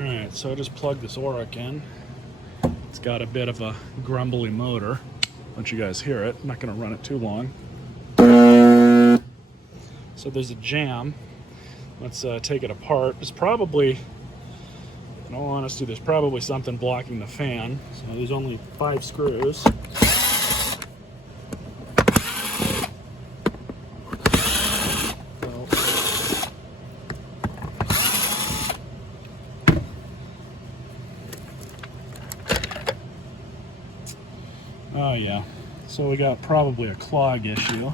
Alright, so I just plugged this Oreck in. It's got a bit of a grumbly motor. Let you guys hear it. I'm not going to run it too long. So there's a jam. Let's take it apart. There's probably, in all honesty, there's probably something blocking the fan. So there's only 5 screws. Oh yeah, so we got probably a clog issue.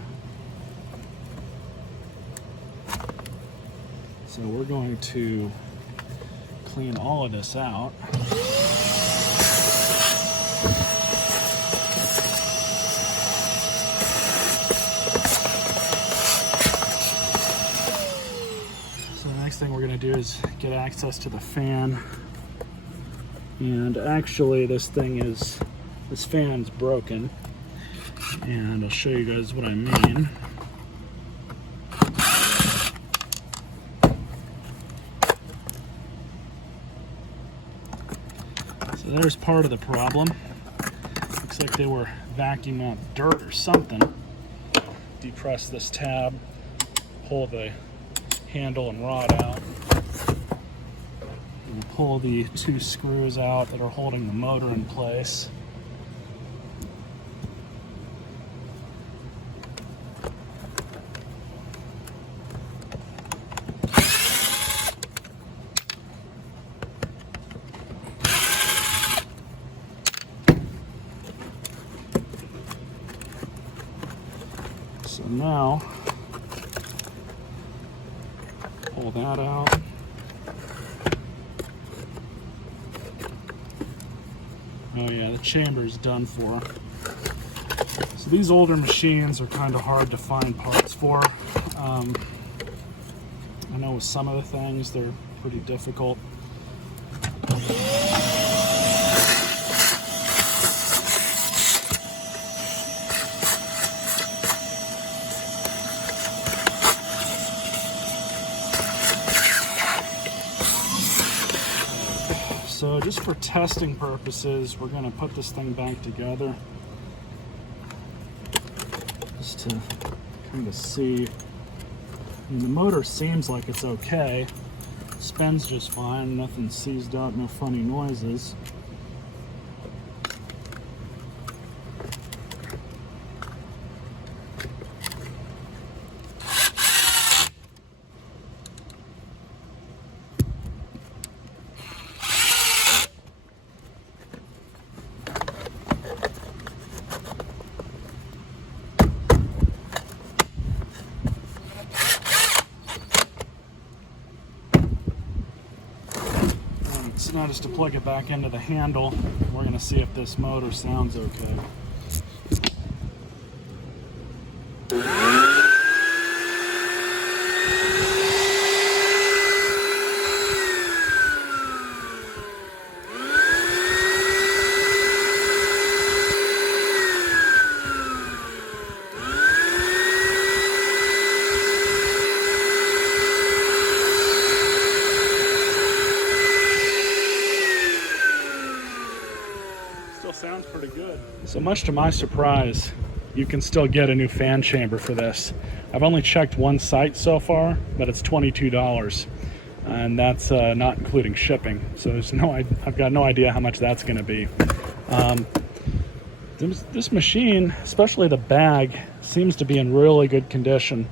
So we're going to clean all of this out. So the next thing we're going to do is get access to the fan. And actually this fan's broken, and I'll show you guys what I mean. So there's part of the problem. Looks like they were vacuuming out dirt or something. Depress this tab, pull the handle and rod out, and pull the 2 screws out that are holding the motor in place. So now, pull that out. Oh yeah, the chamber's done for. So these older machines are kind of hard to find parts for. I know with some of the things they're pretty difficult. So just for testing purposes, we're going to put this thing back together just to kind of see. I mean, the motor seems like it's okay. It spins just fine, nothing seized up, no funny noises. So now just to plug it back into the handle, we're going to see if this motor sounds okay. Sounds pretty good. So much to my surprise, you can still get a new fan chamber for this. I've only checked one site so far, but it's $22, and that's not including shipping. So I've got no idea how much that's going to be. This machine, especially the bag, seems to be in really good condition.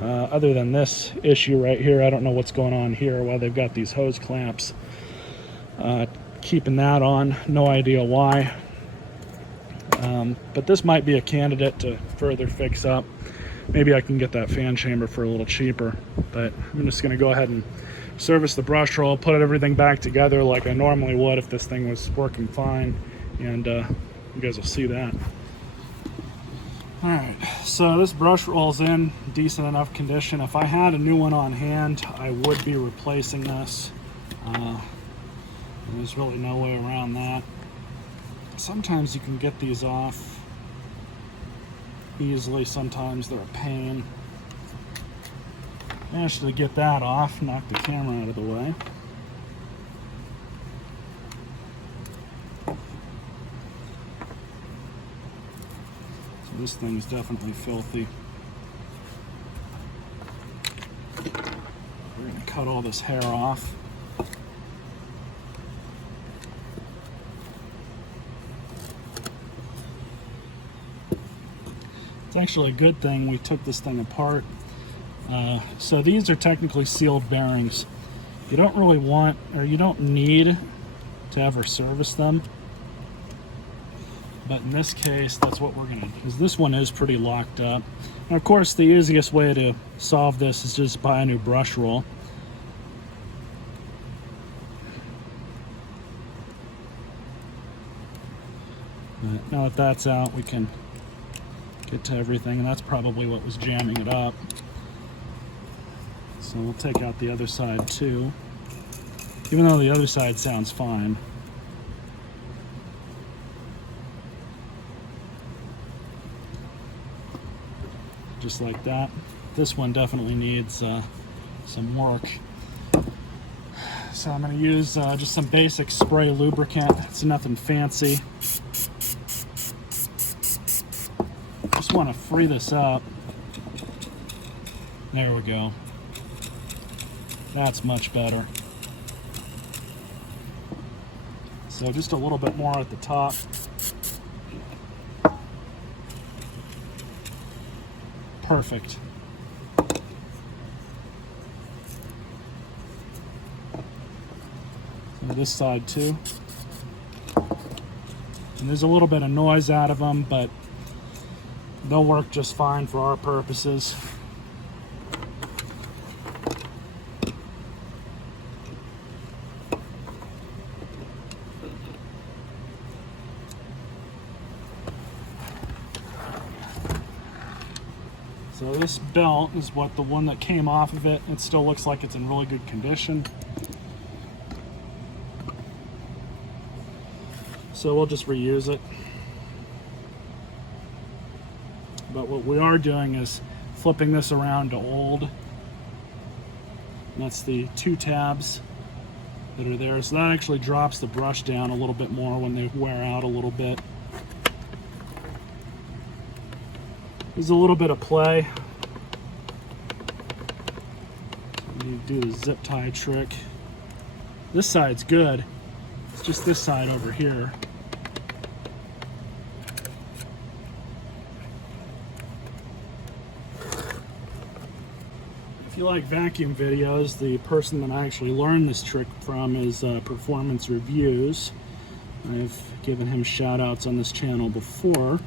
Other than this issue right here, I don't know what's going on here, why they've got these hose clamps. Keeping that on, no idea why. But this might be a candidate to further fix up. Maybe I can get that fan chamber for a little cheaper, but I'm just going to go ahead and service the brush roll, put everything back together like I normally would if this thing was working fine, and you guys will see that. Alright, so this brush roll's in decent enough condition. If I had a new one on hand, I would be replacing this. There's really no way around that. Sometimes you can get these off easily, sometimes they're a pain. Managed to get that off, knock the camera out of the way. This thing's definitely filthy. We're going to cut all this hair off. It's actually a good thing we took this thing apart. So these are technically sealed bearings. You don't really want, or you don't need to ever service them. But in this case, that's what we're going to do, because this one is pretty locked up. And of course, the easiest way to solve this is just buy a new brush roll. But now that that's out, we can get to everything, and that's probably what was jamming it up. So we'll take out the other side too, even though the other side sounds fine. Just like that. This one definitely needs some work. So I'm going to use just some basic spray lubricant. It's nothing fancy. Just want to free this up. There we go. That's much better. So just a little bit more at the top. Perfect. And this side too. And there's a little bit of noise out of them, but they'll work just fine for our purposes. So this belt is what the one that came off of it. It still looks like it's in really good condition. So we'll just reuse it. But what we are doing is flipping this around to old. And that's the 2 tabs that are there. So that actually drops the brush down a little bit more when they wear out a little bit. There's a little bit of play. You do the zip tie trick. This side's good. It's just this side over here. If you like vacuum videos, the person that I actually learned this trick from is Performance Reviews. I've given him shout outs on this channel before.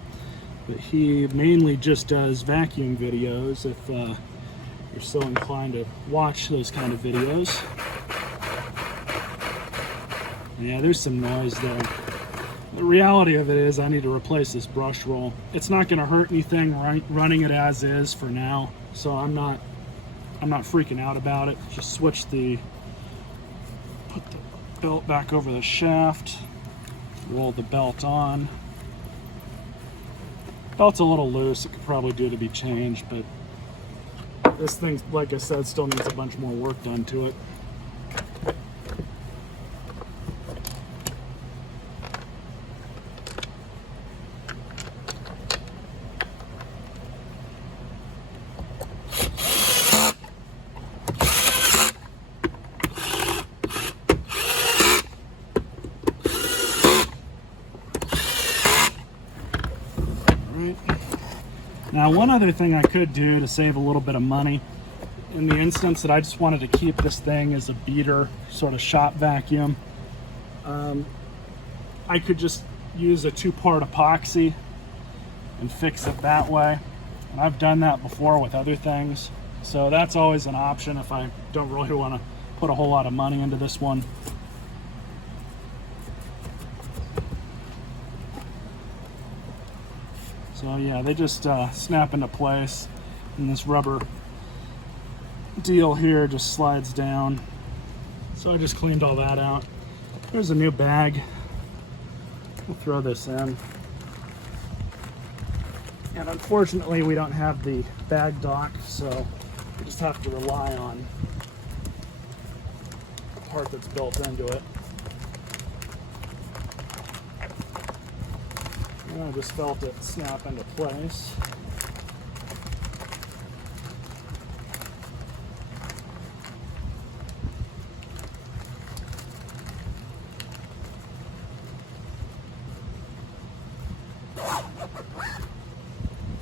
But he mainly just does vacuum videos if you're so inclined to watch those kind of videos. Yeah, there's some noise there. The reality of it is I need to replace this brush roll. It's not going to hurt anything running it as is for now, so I'm not freaking out about it. Just put the belt back over the shaft, roll the belt on. Belt's a little loose, it could probably do to be changed, but this thing, like I said, still needs a bunch more work done to it. Now, one other thing I could do to save a little bit of money, in the instance that I just wanted to keep this thing as a beater, sort of shop vacuum, I could just use a 2-part epoxy and fix it that way. And I've done that before with other things, so that's always an option if I don't really want to put a whole lot of money into this one. So yeah, they just snap into place, and this rubber deal here just slides down. So I just cleaned all that out. There's a new bag. We'll throw this in. And unfortunately, we don't have the bag dock, so we just have to rely on the part that's built into it. I just felt it snap into place.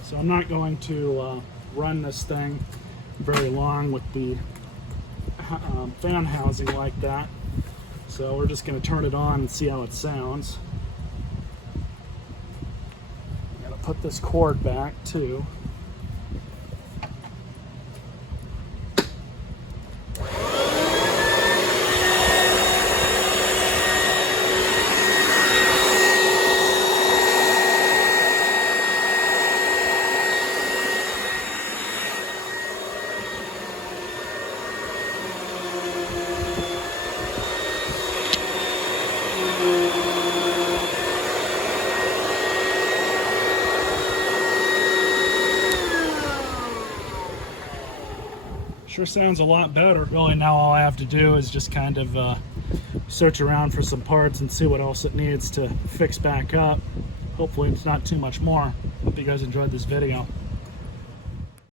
So I'm not going to run this thing very long with the fan housing like that. So we're just going to turn it on and see how it sounds. I'm going to put this cord back too. Sure sounds a lot better. Really now all I have to do is just kind of search around for some parts and see what else it needs to fix back up. Hopefully it's not too much more. Hope you guys enjoyed this video.